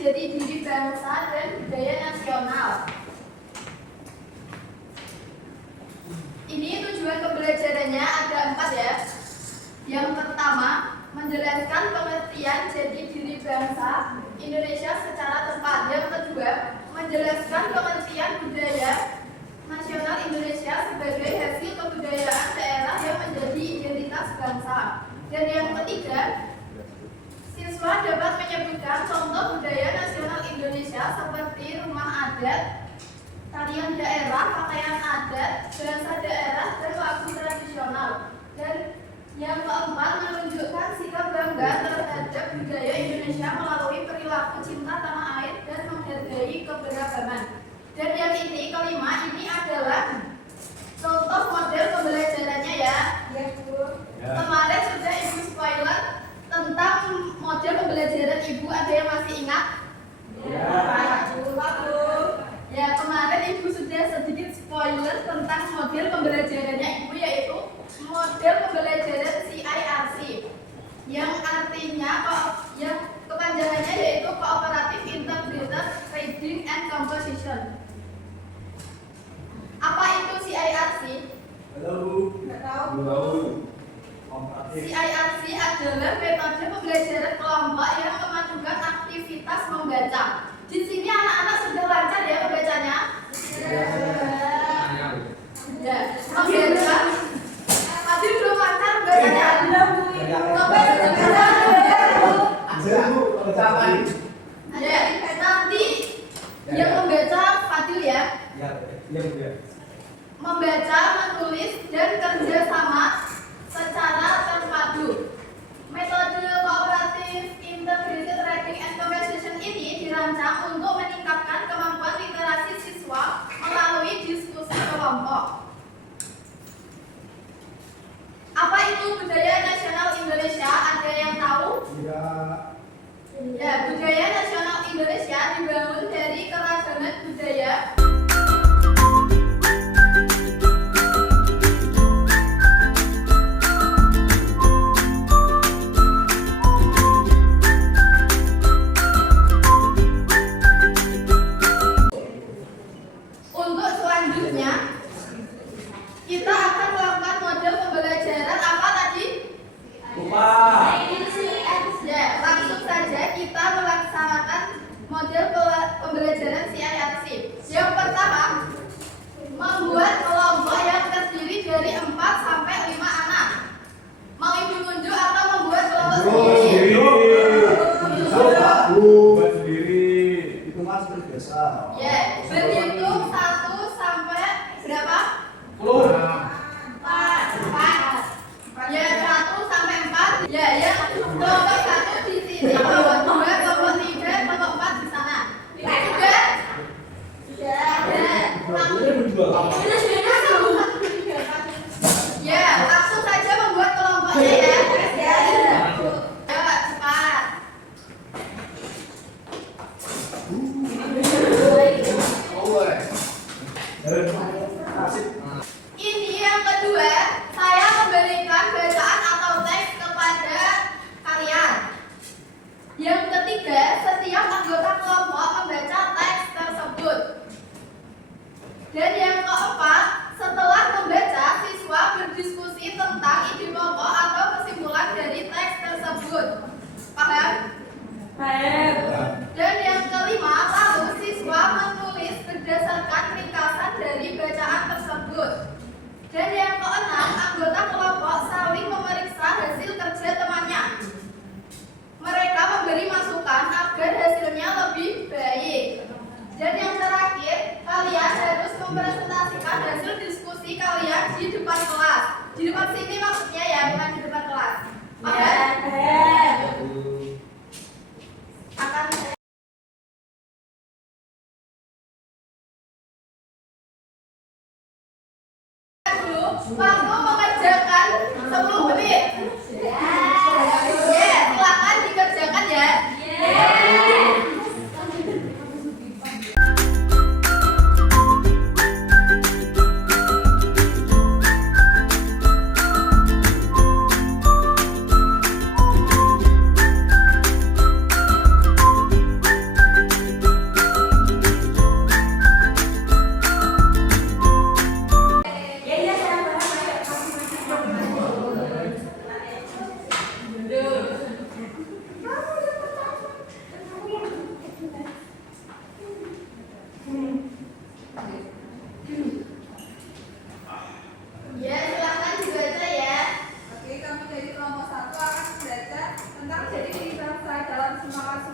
jati diri bangsa dan budaya nasional. Ini tujuan pembelajarannya ada 4 ya. Yang pertama, menjelaskan pengertian jati diri bangsa Indonesia secara tepat. Yang kedua, menjelaskan pengertian budaya nasional Indonesia sebagai hasil kebudayaan daerah yang menjadi identitas bangsa. Dan yang ketiga, siswa dapat menyebutkan contoh budaya nasional Indonesia seperti rumah adat, tarian daerah, pakaian adat, bahasa daerah, dan lagu tradisional. Dan yang keempat, menunjukkan sikap bangga terhadap budaya Indonesia melalui perilaku cinta tanah air dan menghargai keberagaman. Dan yang ini, kelima, ini adalah contoh model pembelajarannya ya. Ya, Bu. Kemarin sudah Ibu spoiler tentang model pembelajaran Ibu, ada yang masih ingat? Ya, Bu. Ya, kemarin Ibu sudah sedikit spoiler tentang model pembelajarannya Ibu, yaitu model pembelajaran CIRC, yang artinya yang kepanjangannya yaitu Cooperative Integrated Reading and Composition. Apa itu CIRC? Halo Bu. Nggak tahu. Tahu. CIRC adalah metode pembelajaran kelompok yang memadukan aktivitas membaca. Di sini anak-anak sudah lancar ya membacanya? Ya. Membaca. Tadi belum lancar membacanya. Ya, nanti yang membaca Fadil ya. Membaca, menulis, dan kerja sama secara terpadu. Metode Cooperative Integrated Reading and Composition ini dirancang untuk meningkatkan kemampuan literasi siswa melalui diskusi kelompok. Apa itu budaya nasional Indonesia? Ada yang tahu? Ya, budaya nasional Indonesia dibangun dari keragaman budaya. Untuk selanjutnya, kita akan melakukan model pembelajaran apa tadi? Ya, langsung saja kita melaksanakan model pembelajaran CIRC. Yang pertama, membuat kelompok yang terdiri dari 4 sampai 5 anak. Mau Ibu tunjuk atau membuat kelompok sendiri? Buat sendiri. Itu Mas berbiasa. Ya, berhitung 1 sampai berapa? 10. 4. Ya, 1 sampai 4. Ya, yang kelompok 1 di sini, kelompok 2, kelompok 3, kelompok 4 di sana. Sudah? Ya, langsung saja membuat kelompoknya ya. Ya, cepat. Ini yang kedua, saya memberikan bacaan atau teks kepada kalian. Yang ketiga, setiap anggota kelompok membaca teks tersebut. Dan yang keempat, setelah membaca, siswa berdiskusi tentang ide pokok atau kesimpulan dari teks tersebut. Paham? Paham. Dan yang kelima, lalu siswa menulis berdasarkan ringkasan dari bacaan tersebut. Dan yang keenam, anggota kelompok saling memeriksa hasil kerja temannya. Mereka memberi masukan agar hasilnya lebih baik. Dan yang terakhir, kalian harus mempresentasikan hasil diskusi kalian di depan kelas. Di depan sini maksudnya ya, bukan di depan kelas. Paham? Akan waktu mengerjakan 10 menit. Ya, silakan dikerjakan ya.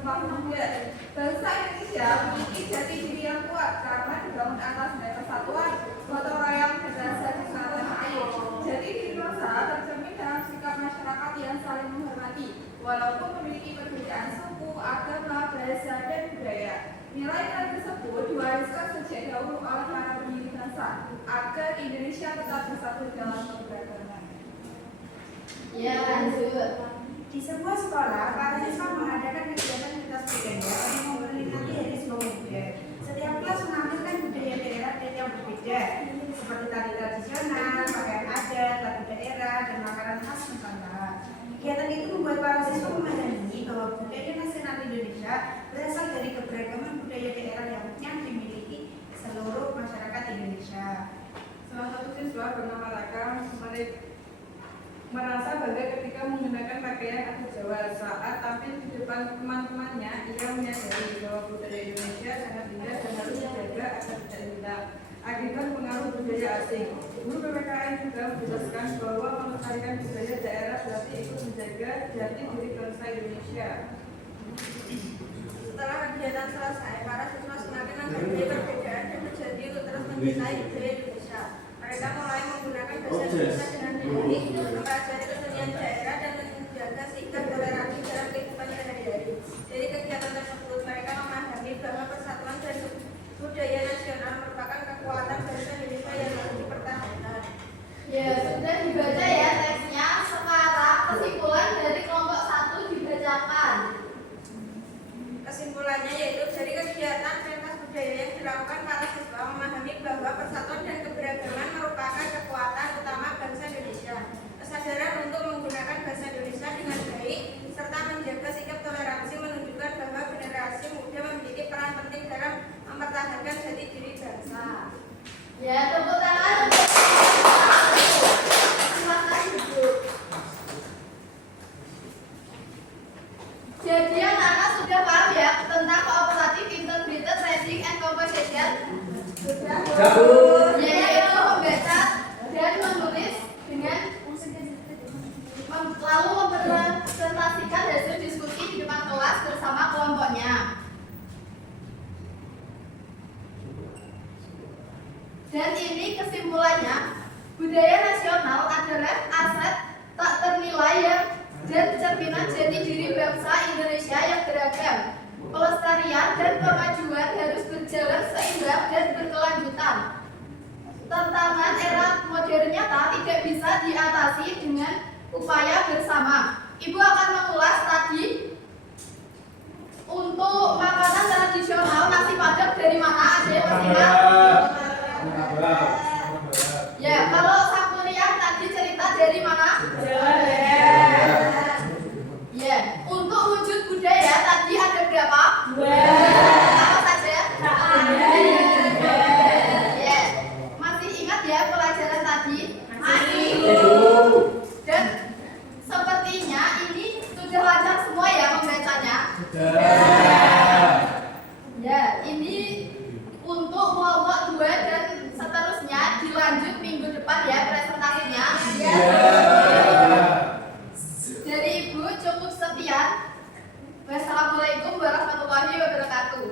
Bangsa Indonesia memiliki jati diri yang kuat karena dibangun atas nilai persatuan, gotong royong, dan rasa cinta tanah air. Jati diri bangsa tercermin dalam sikap masyarakat yang saling menghormati, walaupun memiliki perbedaan suku, agama, bahasa, dan budaya. Nilai-nilai tersebut diwariskan sejak dahulu oleh para pendiri bangsa agar Indonesia tetap bersatu dalam keberagaman. Ya, lanjut. Di sebuah sekolah, para siswa mengadakan kegiatan lintas budaya yang memperingati Hari Sumpah Pemuda. Setiap kelas menampilkan budaya daerah yang berbeda, seperti tari tradisional, pakaian adat, lagu daerah, dan makanan khas Nusantara. Kegiatan itu membuat para siswa memahami bahwa budaya nasional Indonesia berasal dari keberagaman budaya daerah yang dimiliki seluruh masyarakat Indonesia. Salah satu siswa bernama Raka merasa bangga ketika menggunakan pakaian adat Jawa. Saat tampil di depan teman-temannya, ia menyadari bahwa budaya Indonesia sangat indah dan harus dijaga agar tidak hilang akibat pengaruh budaya asing. Guru PPKN juga menjelaskan bahwa melestarikan budaya daerah berarti ikut menjaga jati diri bangsa Indonesia. Setelah kegiatan selesai, para siswa semakin menghargai perbedaan dan berjanji untuk terus mencintai budaya Indonesia. Mereka mulai menggunakan bahasa Indonesia dengan baik, mempelajari kesenian daerah, dan menjaga sikap toleransi dalam kehidupan sehari-hari. Dari kegiatan tersebut, mereka memahami bahwa persatuan dan budaya nasional merupakan kekuatan bangsa Indonesia yang harus dipertahankan. Ya, sudah dibaca ya teksnya. Sekarang kesimpulan dari kelompok 1 dibacakan. Kesimpulannya yaitu dari kegiatan pentas budaya yang dilakukan para siswa memahami bahwa persatuan dan keberagaman merupakan kekuatan utama bangsa Indonesia. Kesadaran untuk menggunakan bahasa Indonesia dengan baik serta menjaga sikap toleransi menunjukkan bahwa generasi muda memiliki peran penting dalam mempertahankan jati diri bangsa. Ya, tepuk tangan untuk silakan duduk. Jadi anak-anak sudah paham ya tentang cooperative integrated reading and composition? Sudah. Ya, yaitu membaca dan menulis dengan lalu mempresentasikan hasil diskusi di depan kelas bersama kelompoknya. Dan ini kesimpulannya, budaya nasional adalah aset tak ternilai yang dan cerminan jati diri bangsa Indonesia yang beragam. Pelestarian dan kemajuan harus berjalan seimbang dan berkelanjutan. Tantangan era modern nyata tidak bisa diatasi dengan upaya bersama. Ibu akan mengulas tadi untuk makanan tradisional nasi padang dari mana? Ada yang masih ingat? Ya, kalau Sakurian tadi cerita dari mana? Ya, untuk wujud budaya tadi ada berapa? Apa saja? Ya, masih ingat ya pelajaran tadi? Masih. Dan sepertinya ini sudah lancar semua ya membacanya. Ya, ini untuk kelompok 2 dan seterusnya dilanjut minggu depan ya presentasinya. Dari Ibu cukup sekian. Wassalamualaikum warahmatullahi wabarakatuh.